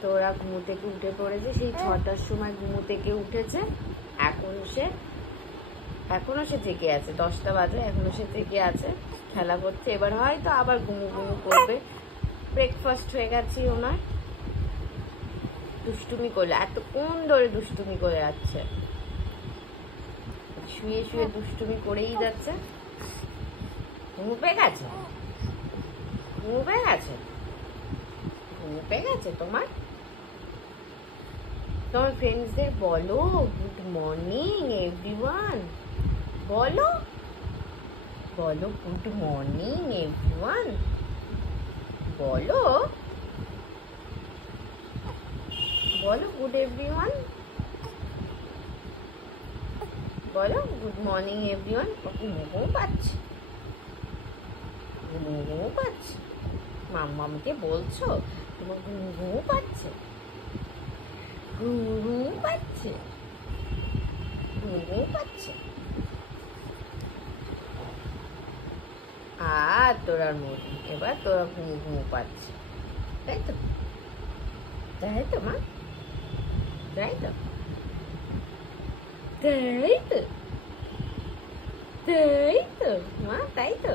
তো ওরা ঘুমো থেকে উঠে পড়েছে, সেই 6টার সময় ঘুমো থেকে উঠেছে। এখনো সে জেগে আছে, 10টা বাজে, এখনো সে জেগে আছে, খেলা করছে। এবার হয়তো আবার ঘুমু ঘুমু করবে। ব্রেকফাস্ট হয়ে গেছে ওনার। দুষ্টুমি করলে, এতক্ষণ ধরে দুষ্টুমি করে যাচ্ছে, শুয়ে শুয়ে দুষ্টুমি করেই যাচ্ছে। ঘুমু পেয়ে গেছে, ঘুমু পেয়ে গেছে, ঘুমু পেয়ে গেছে তোমার। তোমার ফ্রেন্ডসদের বলো গুড মর্নিং এভরিওয়ান, বলো বলো গুড মর্নিং এভরিওয়ান, বলো বলো গুড এভরিওয়ান, বলো গুড মর্নিং এভরিওয়ান। ঘুমো পাচ্ছে, ঘুমো পাচ্ছে, মাম্মামকে বলছো তোমার ঘুমো পাচ্ছে, ঘুমো পাচ্ছে, ঘুমো পাচ্ছে। আর তোরার মর্জি, এবার তোরা ঘুমো পাচ্ছে, তাই তো? তাই তো মা, তাই তো, তাই তো, তাই তো মা, তাই তো।